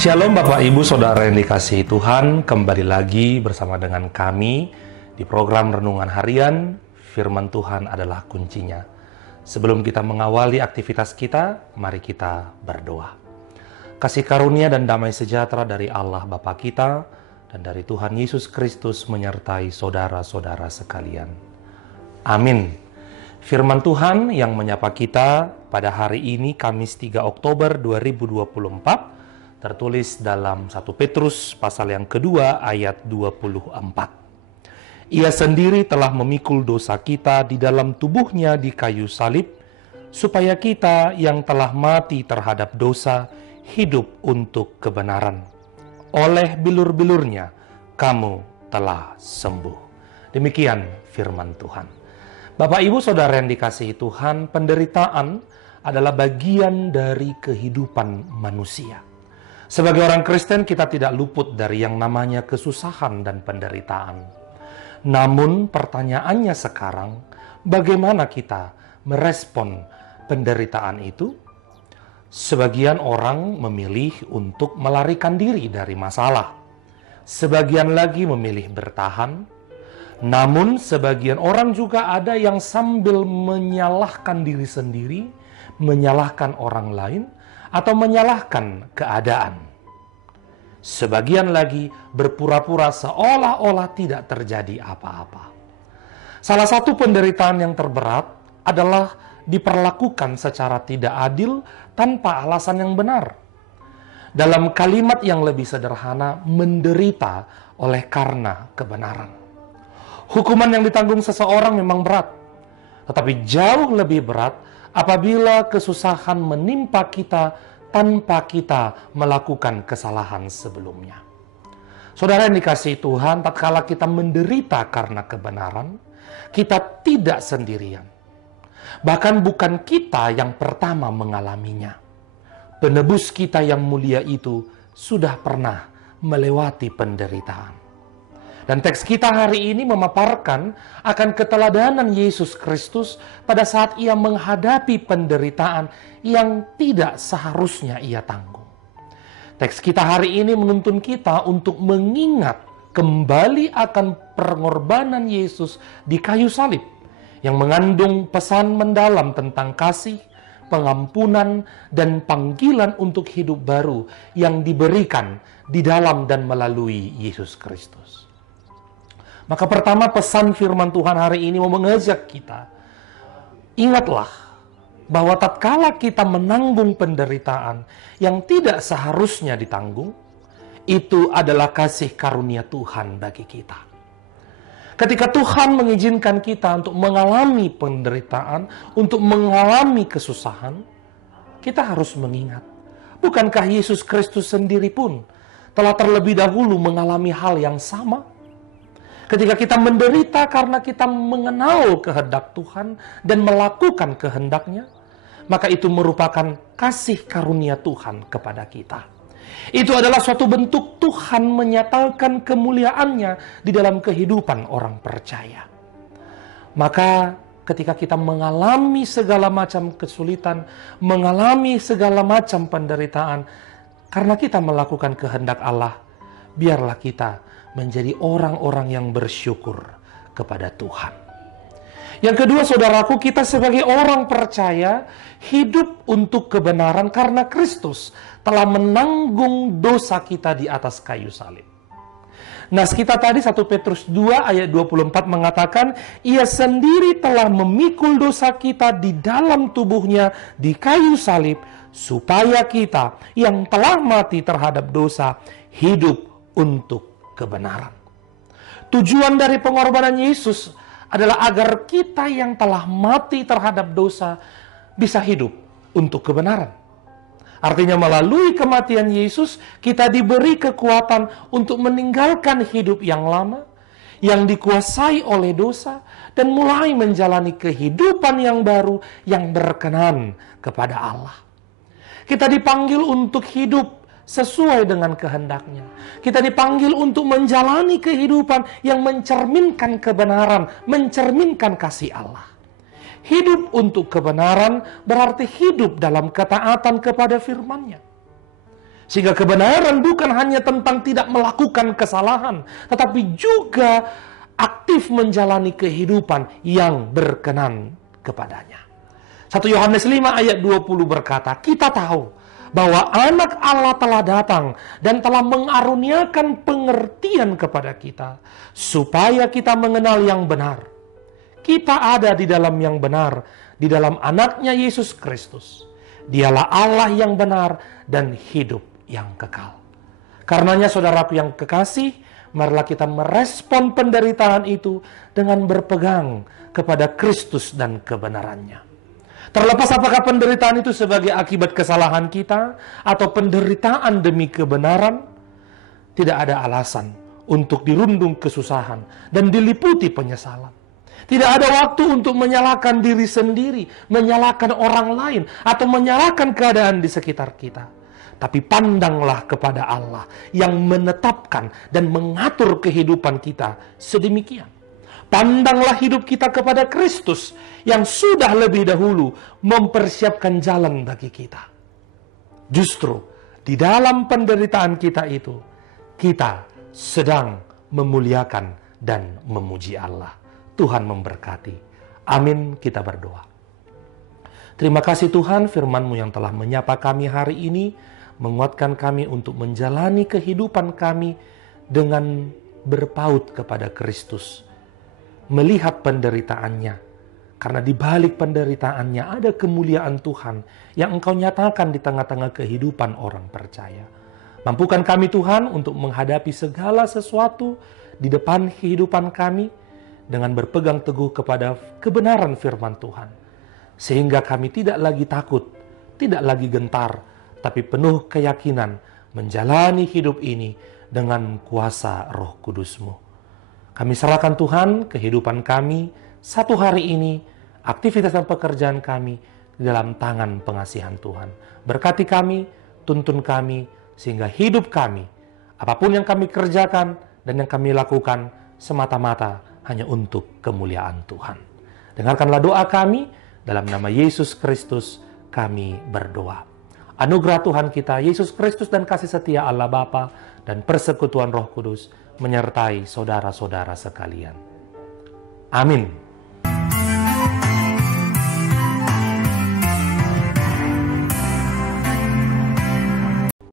Shalom Bapak Ibu Saudara yang dikasihi Tuhan, kembali lagi bersama dengan kami di program Renungan Harian, Firman Tuhan adalah kuncinya. Sebelum kita mengawali aktivitas kita, mari kita berdoa. Kasih karunia dan damai sejahtera dari Allah Bapa kita dan dari Tuhan Yesus Kristus menyertai saudara-saudara sekalian. Amin. Firman Tuhan yang menyapa kita pada hari ini Kamis 3 Oktober 2024 tertulis dalam 1 Petrus pasal yang kedua ayat 24. Ia sendiri telah memikul dosa kita di dalam tubuhnya di kayu salib, supaya kita yang telah mati terhadap dosa hidup untuk kebenaran. Oleh bilur-bilurnya kamu telah sembuh. Demikian firman Tuhan. Bapak Ibu Saudara yang dikasihi Tuhan, penderitaan adalah bagian dari kehidupan manusia. Sebagai orang Kristen, kita tidak luput dari yang namanya kesusahan dan penderitaan. Namun pertanyaannya sekarang, bagaimana kita merespon penderitaan itu? Sebagian orang memilih untuk melarikan diri dari masalah. Sebagian lagi memilih bertahan. Namun sebagian orang juga ada yang sambil menyalahkan diri sendiri, menyalahkan orang lain, atau menyalahkan keadaan. Sebagian lagi berpura-pura seolah-olah tidak terjadi apa-apa. Salah satu penderitaan yang terberat adalah diperlakukan secara tidak adil tanpa alasan yang benar. Dalam kalimat yang lebih sederhana, menderita oleh karena kebenaran. Hukuman yang ditanggung seseorang memang berat, tetapi jauh lebih berat apabila kesusahan menimpa kita tanpa kita melakukan kesalahan sebelumnya. Saudara yang dikasihi Tuhan, tatkala kita menderita karena kebenaran, kita tidak sendirian. Bahkan bukan kita yang pertama mengalaminya. Penebus kita yang mulia itu sudah pernah melewati penderitaan. Dan teks kita hari ini memaparkan akan keteladanan Yesus Kristus pada saat ia menghadapi penderitaan yang tidak seharusnya ia tanggung. Teks kita hari ini menuntun kita untuk mengingat kembali akan pengorbanan Yesus di kayu salib yang mengandung pesan mendalam tentang kasih, pengampunan, dan panggilan untuk hidup baru yang diberikan di dalam dan melalui Yesus Kristus. Maka pertama pesan firman Tuhan hari ini mau mengajak kita. Ingatlah bahwa tatkala kita menanggung penderitaan yang tidak seharusnya ditanggung, itu adalah kasih karunia Tuhan bagi kita. Ketika Tuhan mengizinkan kita untuk mengalami penderitaan, untuk mengalami kesusahan, kita harus mengingat, bukankah Yesus Kristus sendiri pun telah terlebih dahulu mengalami hal yang sama? Ketika kita menderita karena kita mengenal kehendak Tuhan dan melakukan kehendaknya, maka itu merupakan kasih karunia Tuhan kepada kita. Itu adalah suatu bentuk Tuhan menyatakan kemuliaannya di dalam kehidupan orang percaya. Maka ketika kita mengalami segala macam kesulitan, mengalami segala macam penderitaan, karena kita melakukan kehendak Allah, biarlah kita menjadi orang-orang yang bersyukur kepada Tuhan. Yang kedua, saudaraku, kita sebagai orang percaya hidup untuk kebenaran karena Kristus telah menanggung dosa kita di atas kayu salib. Nas kita tadi 1 Petrus 2 ayat 24 mengatakan, ia sendiri telah memikul dosa kita di dalam tubuhnya di kayu salib, supaya kita yang telah mati terhadap dosa hidup untuk kebenaran. Tujuan dari pengorbanan Yesus adalah agar kita yang telah mati terhadap dosa bisa hidup untuk kebenaran. Artinya melalui kematian Yesus kita diberi kekuatan untuk meninggalkan hidup yang lama, yang dikuasai oleh dosa, dan mulai menjalani kehidupan yang baru yang berkenan kepada Allah. Kita dipanggil untuk hidup sesuai dengan kehendaknya. Kita dipanggil untuk menjalani kehidupan yang mencerminkan kebenaran, mencerminkan kasih Allah. Hidup untuk kebenaran berarti hidup dalam ketaatan kepada firman-Nya. Sehingga kebenaran bukan hanya tentang tidak melakukan kesalahan, tetapi juga aktif menjalani kehidupan yang berkenan kepadanya. 1 Yohanes 5 ayat 20 berkata, kita tahu bahwa anak Allah telah datang dan telah mengaruniakan pengertian kepada kita, supaya kita mengenal yang benar. Kita ada di dalam yang benar, di dalam anaknya Yesus Kristus. Dialah Allah yang benar dan hidup yang kekal. Karenanya saudaraku yang kekasih, marilah kita merespon penderitaan itu dengan berpegang kepada Kristus dan kebenarannya. Terlepas apakah penderitaan itu sebagai akibat kesalahan kita atau penderitaan demi kebenaran, tidak ada alasan untuk dirundung kesusahan dan diliputi penyesalan. Tidak ada waktu untuk menyalahkan diri sendiri, menyalahkan orang lain, atau menyalahkan keadaan di sekitar kita. Tapi pandanglah kepada Allah yang menetapkan dan mengatur kehidupan kita sedemikian. Pandanglah hidup kita kepada Kristus yang sudah lebih dahulu mempersiapkan jalan bagi kita. Justru di dalam penderitaan kita itu, kita sedang memuliakan dan memuji Allah. Tuhan memberkati. Amin, kita berdoa. Terima kasih Tuhan, firman-Mu yang telah menyapa kami hari ini, menguatkan kami untuk menjalani kehidupan kami dengan berpaut kepada Kristus. Melihat penderitaannya, karena di balik penderitaannya ada kemuliaan Tuhan yang Engkau nyatakan di tengah-tengah kehidupan orang percaya. Mampukan kami Tuhan untuk menghadapi segala sesuatu di depan kehidupan kami dengan berpegang teguh kepada kebenaran firman Tuhan. Sehingga kami tidak lagi takut, tidak lagi gentar, tapi penuh keyakinan menjalani hidup ini dengan kuasa Roh Kudus-Mu. Kami serahkan Tuhan kehidupan kami satu hari ini, aktivitas dan pekerjaan kami di dalam tangan pengasihan Tuhan. Berkati kami, tuntun kami, sehingga hidup kami, apapun yang kami kerjakan dan yang kami lakukan, semata-mata hanya untuk kemuliaan Tuhan. Dengarkanlah doa kami, dalam nama Yesus Kristus kami berdoa. Anugerah Tuhan kita, Yesus Kristus dan kasih setia Allah Bapa dan persekutuan Roh Kudus menyertai saudara-saudara sekalian. Amin.